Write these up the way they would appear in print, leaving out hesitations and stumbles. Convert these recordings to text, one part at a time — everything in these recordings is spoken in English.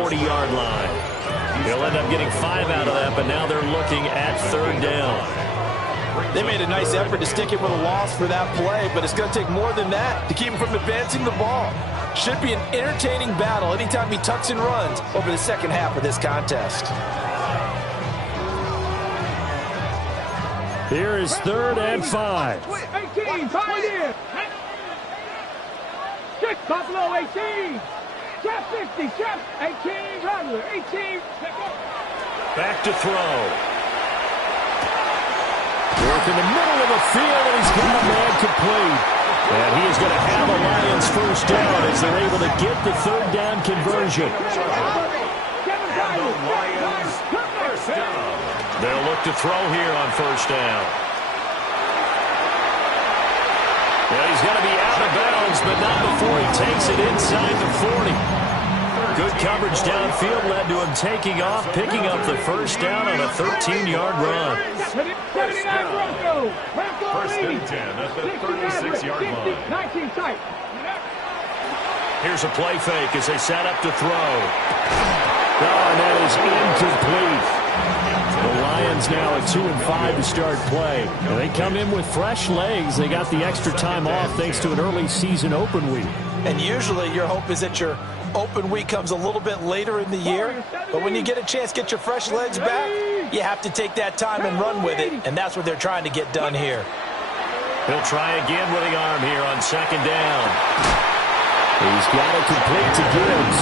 40-yard line. He'll end up getting 5 out of that, but now they're looking at 3rd down. They made a nice effort to stick it with a loss for that play, but it's going to take more than that to keep him from advancing the ball. Should be an entertaining battle anytime he tucks and runs over the second half of this contest. Here is 3rd and 5. 18, tied in. Check Buffalo, 18. Check 50, check 18, Rattler, 18. Back to throw. Work in the middle of the field, and he's got a man complete. And he is going to have a Lions first down as they're able to get the 3rd down conversion. Lions first down. They'll look to throw here on 1st down. Well, he's going to be out of bounds, but not before he takes it inside the 40. Good coverage downfield led to him taking off, picking up the 1st down on a 13-yard run. 79 Bronco. 1st and 10 at the 36-yard line. 19 tight. Here's a play fake as they set up to throw. Oh, and that is incomplete. The Lions now at 2-5 to start play. And they come in with fresh legs. They got the extra time off thanks to an early season open week. And usually your hope is that your open week comes a little bit later in the year. But when you get a chance to get your fresh legs back, you have to take that time and run with it. And that's what they're trying to get done here. He'll try again with the arm here on 2nd down. He's got it complete to Gibbs.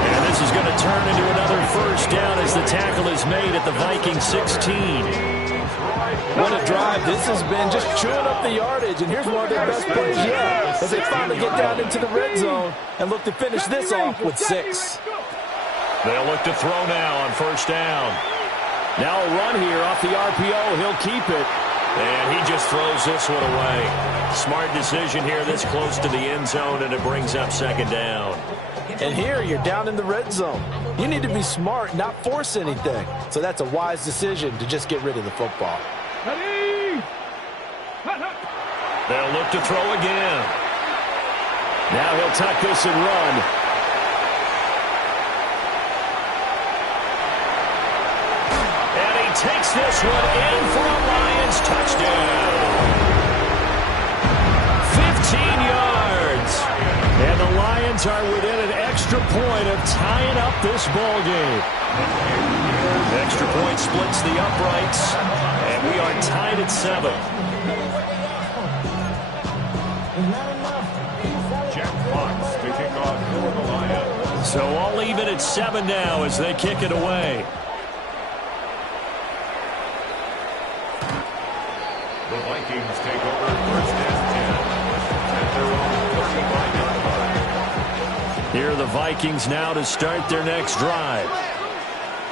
And this is going to turn into another 1st down as the tackle is made at the Vikings 16. What a drive. This has been just chewing up the yardage. And here's one of their best plays yet as they finally get down into the red zone and look to finish this off with 6. They'll look to throw now on 1st down. Now a run here off the RPO. He'll keep it. And he just throws this one away. Smart decision here this close to the end zone, and it brings up 2nd down. And here you're down in the red zone. You need to be smart, not force anything. So that's a wise decision to just get rid of the football. They'll look to throw again. Now he'll tuck this and run. And he takes this one in for a Lions touchdown. 15 yards. And the Lions are within an extra point of tying up this ball game. Extra point splits the uprights, and we are tied at 7. Jack Fox to kick off for the Lions. So all even at 7 now as they kick it away. The Vikings take over 1st and 10 at their own 35-yard line. Here are the Vikings now to start their next drive.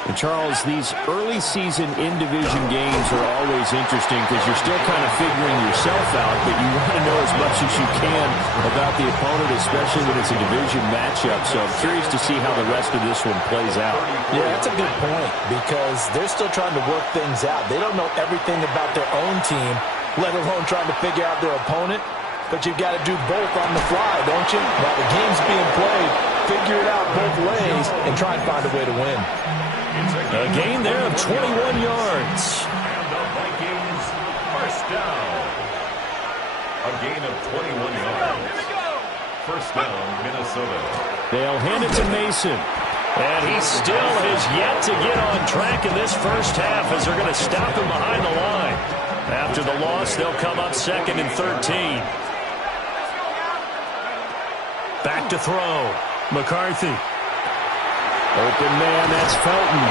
And Charles, these early season in-division games are always interesting because you're still kind of figuring yourself out, but you want to know as much as you can about the opponent, especially when it's a division matchup. So I'm curious to see how the rest of this one plays out. Yeah, that's a good point because they're still trying to work things out. They don't know everything about their own team, let alone trying to figure out their opponent. But you've got to do both on the fly, don't you? While the game's being played, figure it out both ways and try and find a way to win. A gain there of 21 yards. And the Vikings first down. A gain of 21 yards. First down, Minnesota. They'll hand it to Mason. And he still has yet to get on track in this first half as they're going to stop him behind the line. After the loss, they'll come up 2nd and 13. Back to throw. McCarthy. Open man, that's Felton.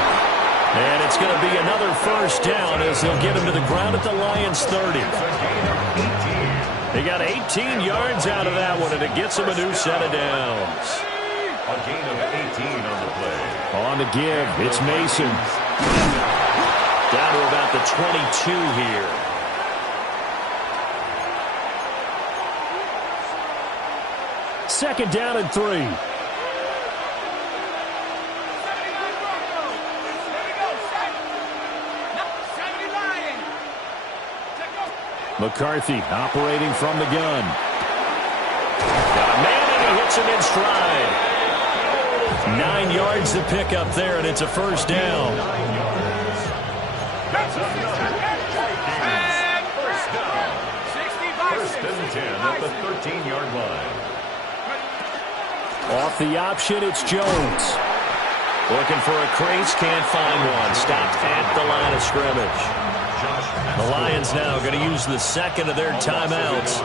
And it's going to be another first down as they'll get him to the ground at the Lions 30. They got 18 yards out of that one, and it gets them a new set of downs. A gain of 18 on the play. On the give, it's Mason. Down to about the 22 here. Second down and 3. McCarthy operating from the gun. Got a man, and he hits him in stride. 9 yards yards to pick up there, and it's a first down. First and 10 at the 13-yard line. Off the option, it's Jones. Looking for a crease, can't find one. Stopped at the line of scrimmage. The Lions now going to use the second of their timeouts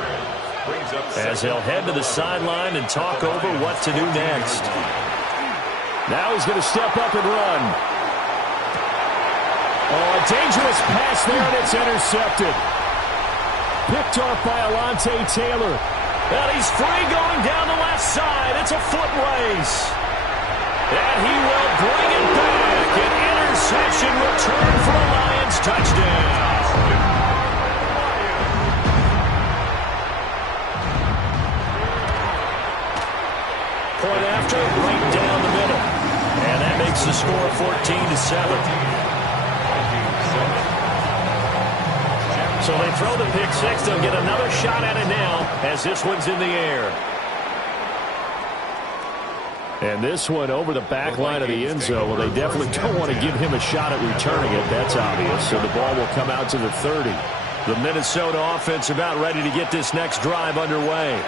as they'll head to the sideline and talk over what to do next. Now he's going to step up and run. Oh, a dangerous pass there, and it's intercepted. Picked off by Alontae Taylor. And he's free going down the left side. It's a foot race. And he will bring it back. An interception return for a Lions touchdown. Point after, right down the middle. And that makes the score 14-7. So they throw the pick six. They'll get another shot at it now as this one's in the air. And this one over the back line of the end zone. Well, they definitely don't want to give him a shot at returning it. That's obvious. So the ball will come out to the 30. The Minnesota offense about ready to get this next drive underway.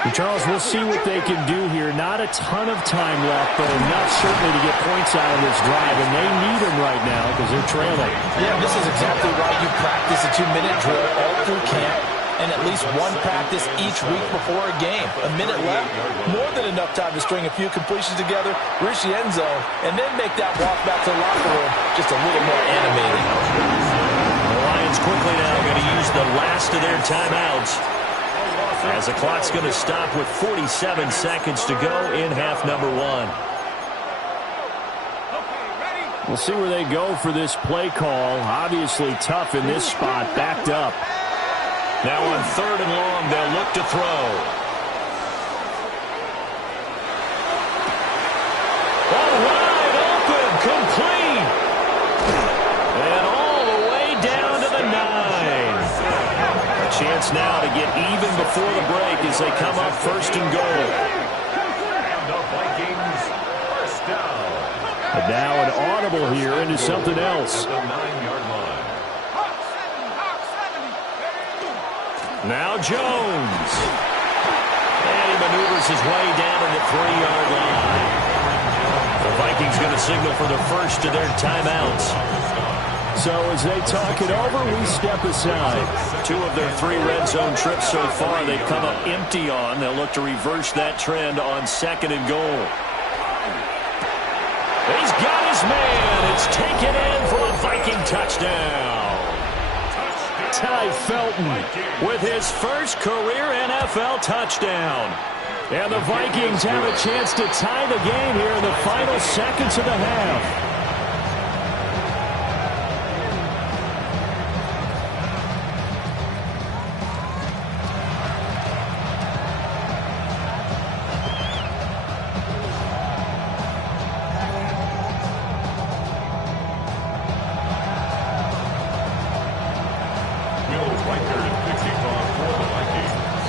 And Charles, we'll see what they can do here. Not a ton of time left, but enough certainly to get points out of this drive, and they need them right now because they're trailing. Yeah, this is exactly right. You practice a 2-minute drill all through camp, and at least one practice each week before a game. A minute left, more than enough time to string a few completions together, reach the end zone, and then make that walk back to the locker room just a little more animated. The Lions quickly now going to use the last of their timeouts, as the clock's going to stop with 47 seconds to go in half number one. We'll see where they go for this play call. Obviously tough in this spot, backed up. Now on 3rd and long, they'll look to throw. Oh, wide open, complete. And all the way down to the 9. Chance now to get even before the break as they come up 1st and goal. And the Vikings first down. But now an audible here into something else. At the 9-yard line. Now Jones. And he maneuvers his way down to the 3-yard line. The Vikings going to signal for the first of their timeouts. So as they talk it over, we step aside. 2 of their 3 red zone trips so far they've come up empty on. They'll look to reverse that trend on 2nd and goal. He's got his man. It's taken in for a Viking touchdown. Ty Felton with his first career NFL touchdown. And the Vikings have a chance to tie the game here in the final seconds of the half.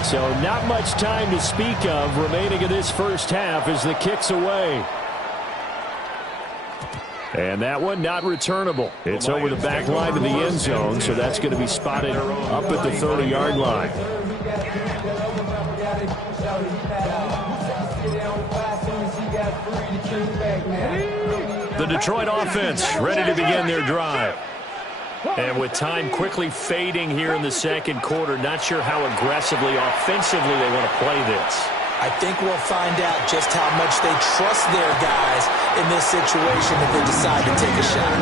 So not much time to speak of remaining in this first half as the kick's away. And that one not returnable. It's over the back line of the end zone, so that's going to be spotted up at the 30-yard line. The Detroit offense ready to begin their drive. And with time quickly fading here in the second quarter, not sure how aggressively, offensively they want to play this. I think we'll find out just how much they trust their guys in this situation if they decide to take a shot.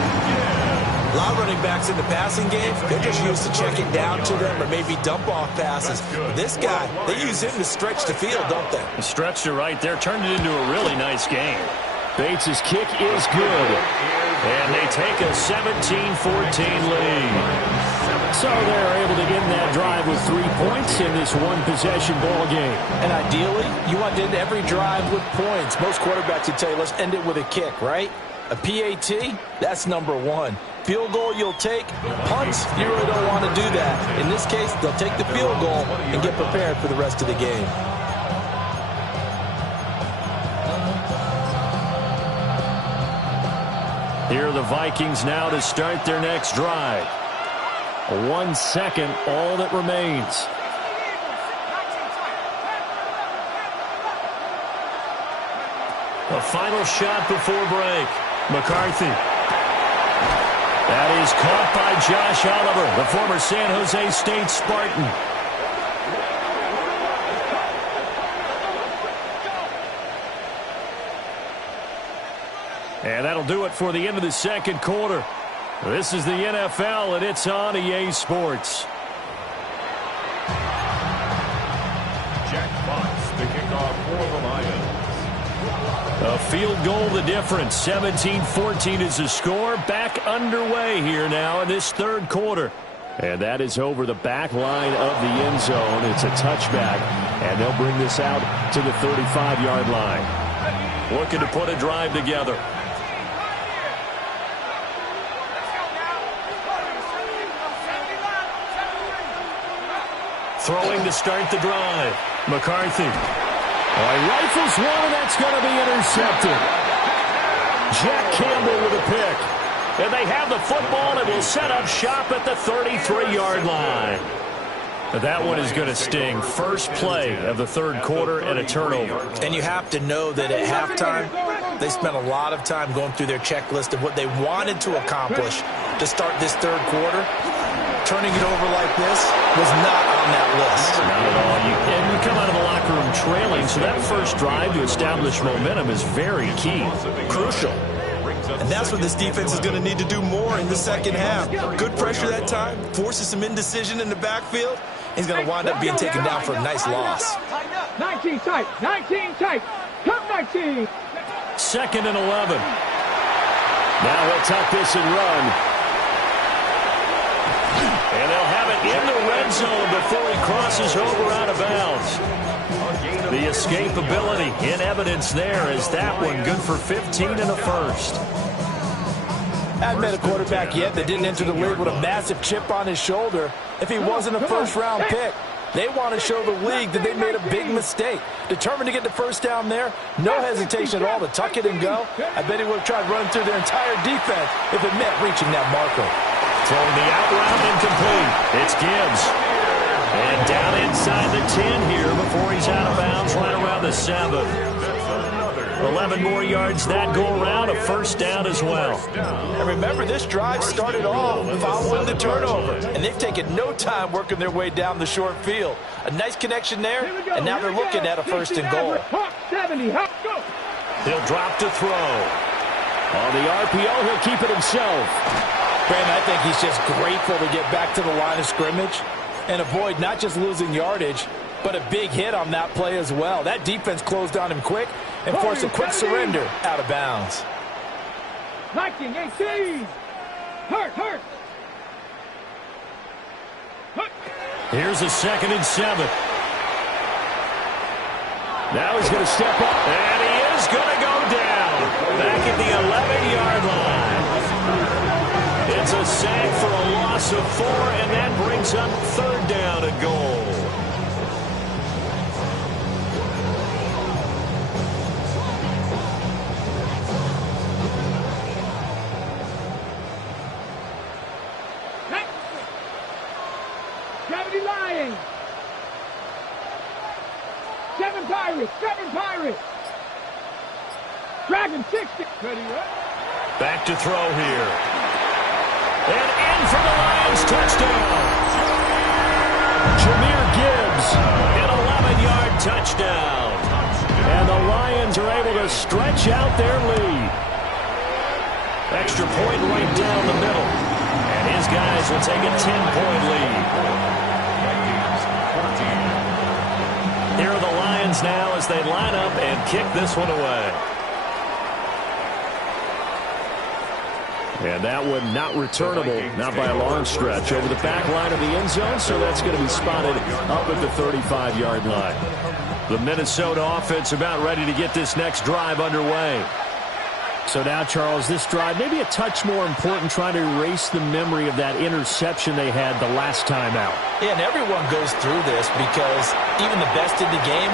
A lot of running backs in the passing game, they're just used to check it down to them or maybe dump off passes. But this guy, they use him to stretch the field, don't they? Stretched it right there, turned it into a really nice game. Bates' kick is good. And they take a 17-14 lead. So they're able to end that drive with 3 points in this one-possession ball game. And ideally, you want to end every drive with points. Most quarterbacks would tell you, let's end it with a kick, right? A PAT, that's number 1. Field goal you'll take. Punts, you really don't want to do that. In this case, they'll take the field goal and get prepared for the rest of the game. Here are the Vikings now to start their next drive. 1 second, all that remains. A final shot before break. McCarthy. That is caught by Josh Oliver, the former San Jose State Spartan. And that'll do it for the end of the second quarter. This is the NFL, and it's on EA Sports. Jack Fox, the kickoff for the Lions. A field goal the difference. 17-14 is the score. Back underway here now in this third quarter. And that is over the back line of the end zone. It's a touchback, and they'll bring this out to the 35-yard line. Looking to put a drive together. Throwing to start the drive. McCarthy. He rifles one, and that's going to be intercepted. Jack Campbell with a pick. And they have the football and will set up shop at the 33-yard line. That one is going to sting. First play of the third quarter and a turnover. And you have to know that at halftime, they spent a lot of time going through their checklist of what they wanted to accomplish to start this third quarter. Turning it over like this was not on that list. Not at all. And you come out of the locker room trailing, so that first drive to establish momentum is very key. Crucial. And that's what this defense is going to need to do more in the second half. Good pressure that time, forces some indecision in the backfield. He's going to wind up being taken down for a nice loss. 19 tight, 19 tight, come 19. Second and 11. Now he'll tuck this and run. And they'll have it in the red zone before he crosses over out of bounds. The escapability in evidence there as that one good for 15 and a first. Haven't met a quarterback yet that didn't enter the league with a massive chip on his shoulder if he wasn't a first-round pick. They want to show the league that they made a big mistake. Determined to get the first down there, no hesitation at all to tuck it and go. I bet he would have tried running through their entire defense if it meant reaching that marker. Throwing the out route incomplete. It's Gibbs. And down inside the 10 here before he's out of bounds right around the 7. 11 more yards that go around, a first down as well. And remember, this drive started off following the turnover, and they've taken no time working their way down the short field. A nice connection there, and now they're looking at a first and goal. 70, go. He'll drop to throw. On the RPO, he'll keep it himself. Brandon, I think he's just grateful to get back to the line of scrimmage and avoid not just losing yardage, but a big hit on that play as well. That defense closed on him quick and forced a quick surrender out of bounds. 19, 18. Hurt. Here's a 2nd and 7. Now he's going to step up, and he is going to go down. Back at the 11-yard line. It's a sack for a loss of 4, and that brings up third down and goal. Lions. 7 Pirates. Dragon 60. Back to throw here. And in for the Lions, touchdown. Jahmyr Gibbs, an 11-yard touchdown. And the Lions are able to stretch out their lead. Extra point right down the middle. And his guys will take a 10-point lead. Here are the Lions now as they line up and kick this one away. And that one not returnable, not by a long stretch, over the back line of the end zone, so that's going to be spotted up at the 35-yard line. The Minnesota offense about ready to get this next drive underway. So now, Charles, this drive maybe a touch more important, trying to erase the memory of that interception they had the last time out. Yeah, and everyone goes through this because even the best in the game,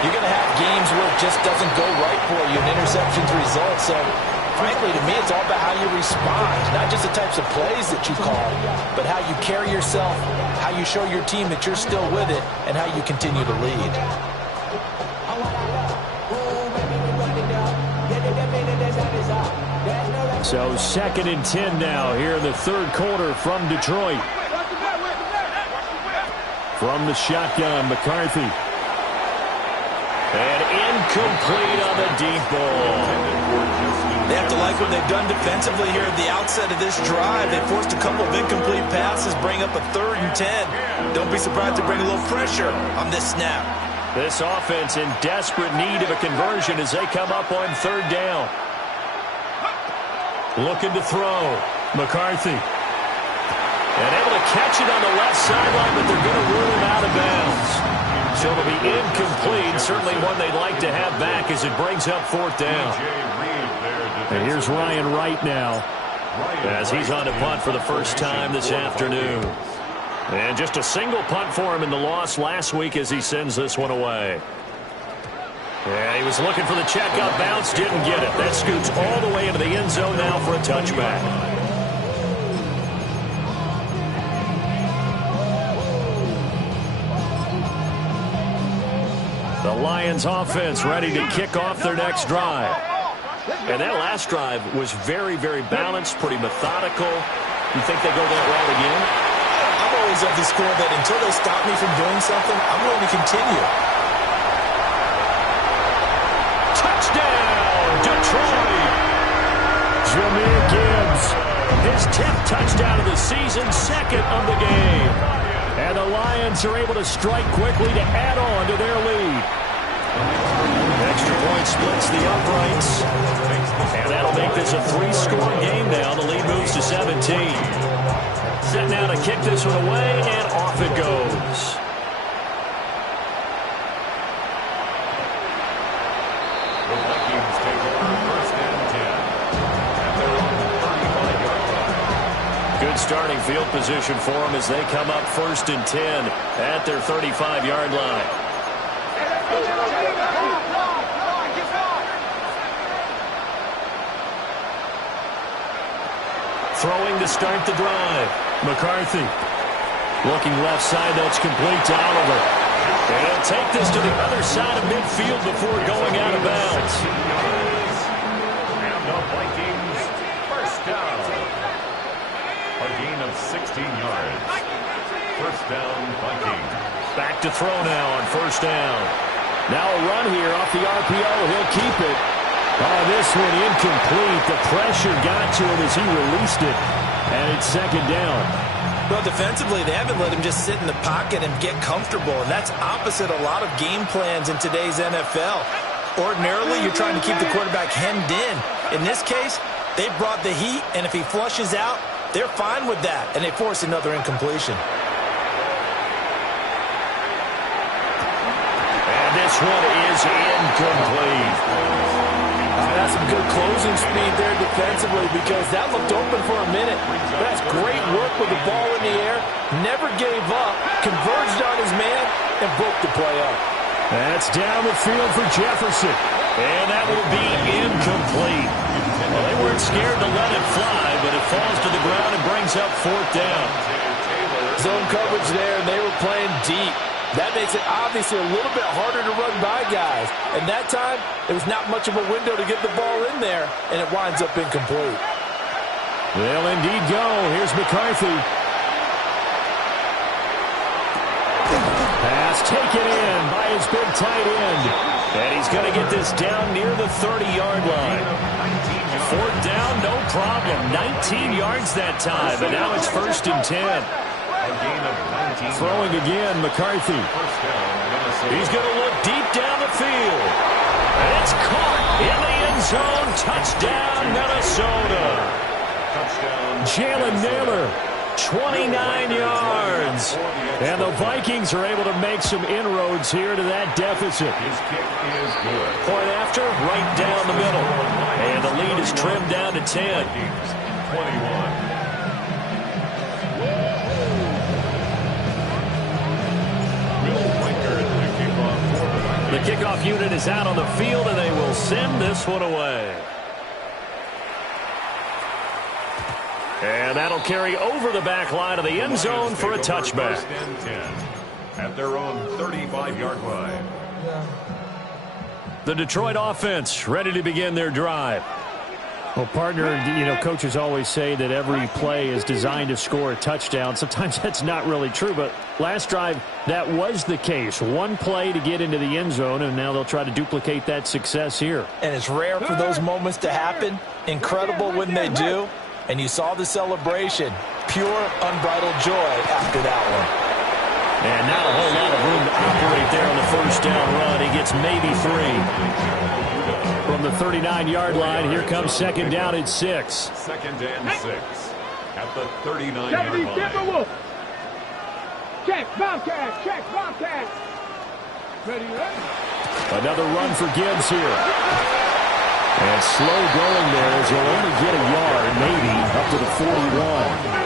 you're going to have games where it just doesn't go right for you, and interceptions result. So frankly, to me, it's all about how you respond. Not just the types of plays that you call, but how you carry yourself, how you show your team that you're still with it, and how you continue to lead. So 2nd and 10 now here in the third quarter from Detroit. From the shotgun, McCarthy. And incomplete on the deep ball. They have to like what they've done defensively here at the outset of this drive. They forced a couple of incomplete passes, bring up a 3rd and 10. Don't be surprised to bring a little pressure on this snap. This offense in desperate need of a conversion as they come up on 3rd down. Looking to throw. McCarthy. And able to catch it on the left sideline, but they're going to rule him out of bounds. So it'll be incomplete. Certainly one they'd like to have back as it brings up 4th down. And here's Ryan Wright now as he's on to punt for the first time this afternoon. And just a single punt for him in the loss last week as he sends this one away. Yeah, he was looking for the checkout bounce, didn't get it. That scoots all the way into the end zone now for a touchback. The Lions offense ready to kick off their next drive. And that last drive was very, very balanced, pretty methodical. You think they go that route again? I'm always of the score that until they stop me from doing something, I'm going to continue. Touchdown, Detroit! Jahmyr Gibbs, his 10th touchdown of the season, 2nd of the game. And the Lions are able to strike quickly to add on to their lead. Extra point splits the uprights. And that'll make this a 3-score game now. The lead moves to 17. Set now to kick this one away, and off it goes. The Vikings take over 1st and 10. And they're on the 35-yard line. Good starting field position for them as they come up 1st and 10 at their 35-yard line. Throwing to start the drive. McCarthy. Looking left side, that's complete to Oliver. And he'll take this to the other side of midfield before going out of bounds. And the Vikings, 1st down. A gain of 16 yards. 1st down, Vikings. Back to throw now on 1st down. Now a run here off the RPO. He'll keep it. Oh, this one incomplete. The pressure got to him as he released it. And it's 2nd down. Well, defensively, they haven't let him just sit in the pocket and get comfortable. And that's opposite a lot of game plans in today's NFL. Ordinarily, you're trying to keep the quarterback hemmed in. In this case, they brought the heat, and if he flushes out, they're fine with that. And they force another incompletion. And this one is incomplete. That's some good closing speed there defensively because that looked open for a minute. That's great work with the ball in the air. Never gave up, converged on his man, and broke the play up. That's down the field for Jefferson. And that will be incomplete. Well, they weren't scared to let it fly, but it falls to the ground and brings up 4th down. Zone coverage there, and they were playing deep. That makes it obviously a little bit harder to run by guys. And that time, there was not much of a window to get the ball in there, and it winds up incomplete. They'll indeed go. Here's McCarthy. Pass taken in by his big tight end. And he's going to get this down near the 30-yard line. 4th down, no problem. 19 yards that time, and now it's 1st and 10. Throwing again, McCarthy. He's going to look deep down the field. And it's caught in the end zone. Touchdown, Minnesota. Jalen Nailor, 29 yards. And the Vikings are able to make some inroads here to that deficit. His kick is good. Point after, right down the middle. And the lead is trimmed down to 10. 21. The kickoff unit is out on the field, and they will send this one away. And that'll carry over the back line of the end zone for a touchback. First and 10 at their own 35-yard line. The Detroit offense ready to begin their drive. Well, partner, coaches always say that every play is designed to score a touchdown. Sometimes that's not really true, but last drive, that was the case. One play to get into the end zone, and now they'll try to duplicate that success here. And it's rare for those moments to happen. Incredible when they do. And you saw the celebration. Pure, unbridled joy after that one. And not a whole lot of room to operate there on the first down run. He gets maybe 3. From the 39-yard line, here comes second down at 6. Second and 6 at the 39-yard line. Check, Bobcat, check, Bobcat. Ready, ready. Another run for Gibbs here. And slow going there as he'll only get a yard, maybe, up to the 41.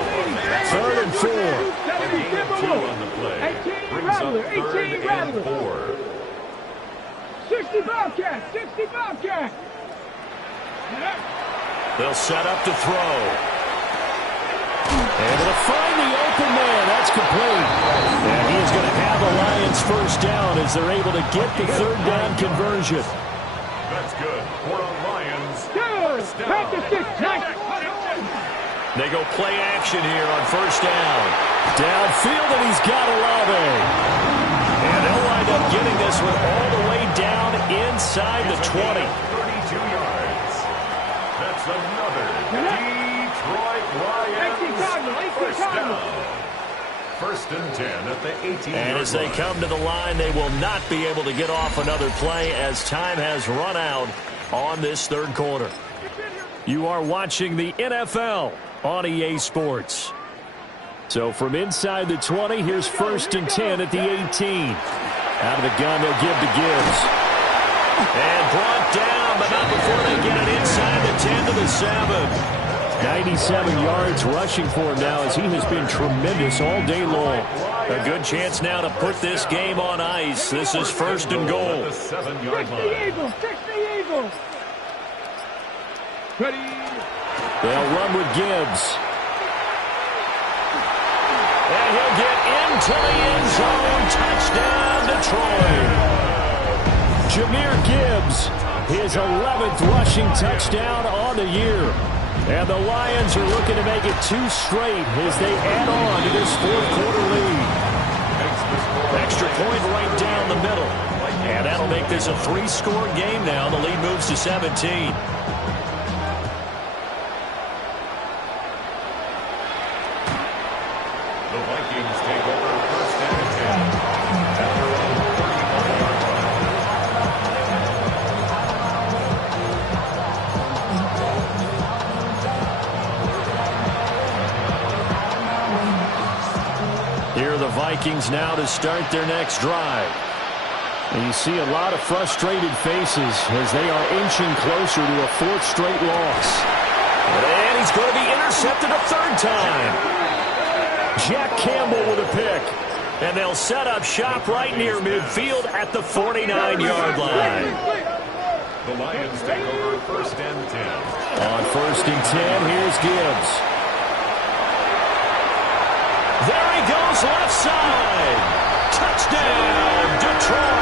Third and 4. Gain of 2 on the play. 18 Brings up Rattler, third 18 and Rattler. 4. 60 Bobcat, 60 Bobcat. They'll set up to throw. Able to find the open man. That's complete. And he is going to have the Lions first down as they're able to get the third down conversion. That's good for the Lions. First down. They go play action here on first down. Downfield, and he's got Olave. And they'll wind up getting this one all the way down inside the 20. 32 yards. That's another Detroit Lions first down. First and 10 at the 18-yard line. And as they come to the line, they will not be able to get off another play as time has run out on this third quarter. You are watching the NFL on EA Sports. So from inside the 20, here's first and 10 at the 18. Out of the gun, they'll give to Gibbs. And brought down, but not before they get it inside the 10 to the 7. 97 yards rushing for him now as he has been tremendous all day long. A good chance now to put this game on ice. This is first and goal. The 7-yard line. 60 Eagles, 60 Eagles. Ready. They'll run with Gibbs. And he'll get into the end zone. Touchdown, Detroit. Jahmyr Gibbs, his 11th rushing touchdown on the year. And the Lions are looking to make it 2 straight as they add on to this fourth quarter lead. Extra point right down the middle. And that'll make this a 3-score game now. The lead moves to 17. The Vikings take over first and 10 at their own 35-yard line. Here are the Vikings now to start their next drive. And you see a lot of frustrated faces as they are inching closer to a 4th straight loss. And he's going to be intercepted a 3rd time. Jack Campbell with a pick. And they'll set up shop right near midfield at the 49-yard line. The Lions take over first and 10. On first and 10, here's Gibbs. There he goes left side. Touchdown, Detroit.